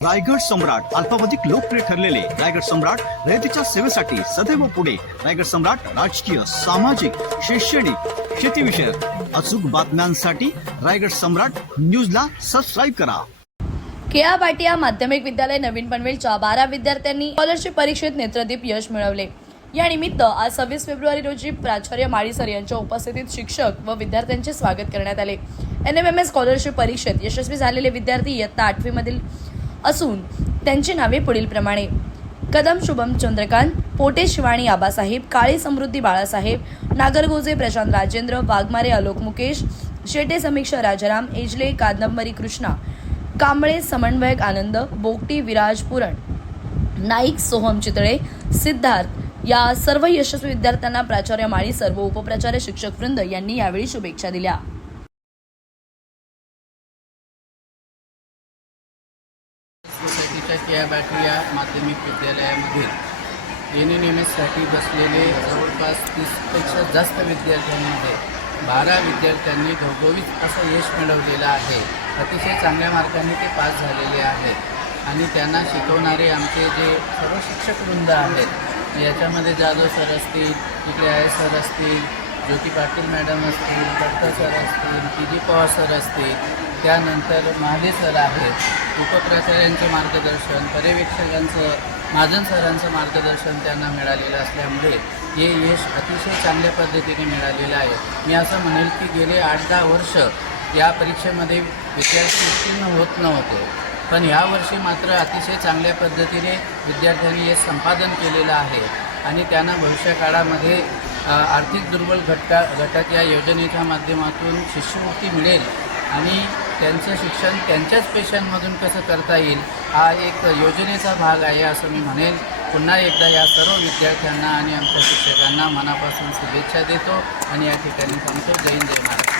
रायगड सम्राट अल्पावधीत लोकप्रिय ठरलेले रायगड सम्राट रयतेच्या सेवेसाठी सदैव पुढे. रायगड सम्राट राजकीय, सामाजिक, शैक्षणिक, शेतीविषयक अचूक बातम्यांसाठी रायगड सम्राट न्यूजला सबस्क्राईब करा. केआ भाटिया माध्यमिक विद्यालय नवीन पनवेलच्या 12 विद्यार्थ्यांनी स्कॉलरशिप परीक्षेत नेत्रदीप यश मिळवले. या निमित्त आज 26 फेब्रुवारी रोजी प्राचार्य माळी सर यांच्या उपस्थितीत शिक्षक व विद्यार्थ्यांचे स्वागत करण्यात आले. NMMS स्कॉलरशिप परीक्षेत यशस्वी झालेले विद्यार्थी इयत्ता 8वी मधील असून त्यांची नावे पुढील प्रमाणे: कदम शुभम चंद्रकांत, पोटे शिवाणी आबासाहेब, काळे समृद्धी बाळासाहेब, नागरगोजे प्रशांत राजेंद्र, वाघमारे आलोक मुकेश, शेटे समीक्षा राजाराम, एजले कादंबरी कृष्णा, कांबळे समन्वयक आनंद, बोगटी विराज पुरण, नाईक सोहम चितळे, सिद्धार्थ या सर्व यशस्वी विद्यार्थ्यांना प्राचार्य माळी सर व उपप्राचार्य शिक्षक वृंद यांनी यावेळी शुभेच्छा दिल्या. सोसायटीच्या केआ भाटिया माध्यमिक विद्यालयामध्ये NMMSसाठी बसलेले जवळपास 30पेक्षा जास्त विद्यार्थ्यांमध्ये 12 विद्यार्थ्यांनी घवघवीत असं यश मिळवलेलं आहे. अतिशय चांगल्या मार्कांनी ते पास झालेले आहेत आणि त्यांना शिकवणारे आमचे जे सर्व शिक्षक वृंद आहेत, याच्यामध्ये जाधव सर असतील, इकडे IS सर असतील, ज्योती पाटील मॅडम असतील, दत्ता सर असतील, PG पवार सर असतील, त्यानंतर महाले सर आहेत, उपप्राचार्यांचं मार्गदर्शन, पर्यवेक्षकांचं, महाजन सरांचं मार्गदर्शन त्यांना मिळालेलं असल्यामुळे हे यश अतिशय चांगल्या पद्धतीने मिळालेलं आहे. मी असं म्हणेल की गेले 8-10 वर्ष या परीक्षेमध्ये विद्यार्थी उत्तीर्ण होत नव्हते, पण यावर्षी मात्र अतिशय चांगल्या पद्धतीने विद्यार्थ्यांनी हे संपादन केलेलं आहे आणि त्यांना भविष्यकाळामध्ये आर्थिक दुर्बल गटात या योजनेच्या माध्यमातून शिष्यवृत्ती मिळेल आणि त्यांचं शिक्षण त्यांच्याच पेशांमधून कसं करता येईल हा एक योजनेचा भाग आहे असं मी म्हणेल. पुन्हा एकदा या सर्व विद्यार्थ्यांना आणि आमच्या शिक्षकांना मनापासून शुभेच्छा देतो आणि या ठिकाणी सांगतो जय हिंद जय महाराष्ट्र.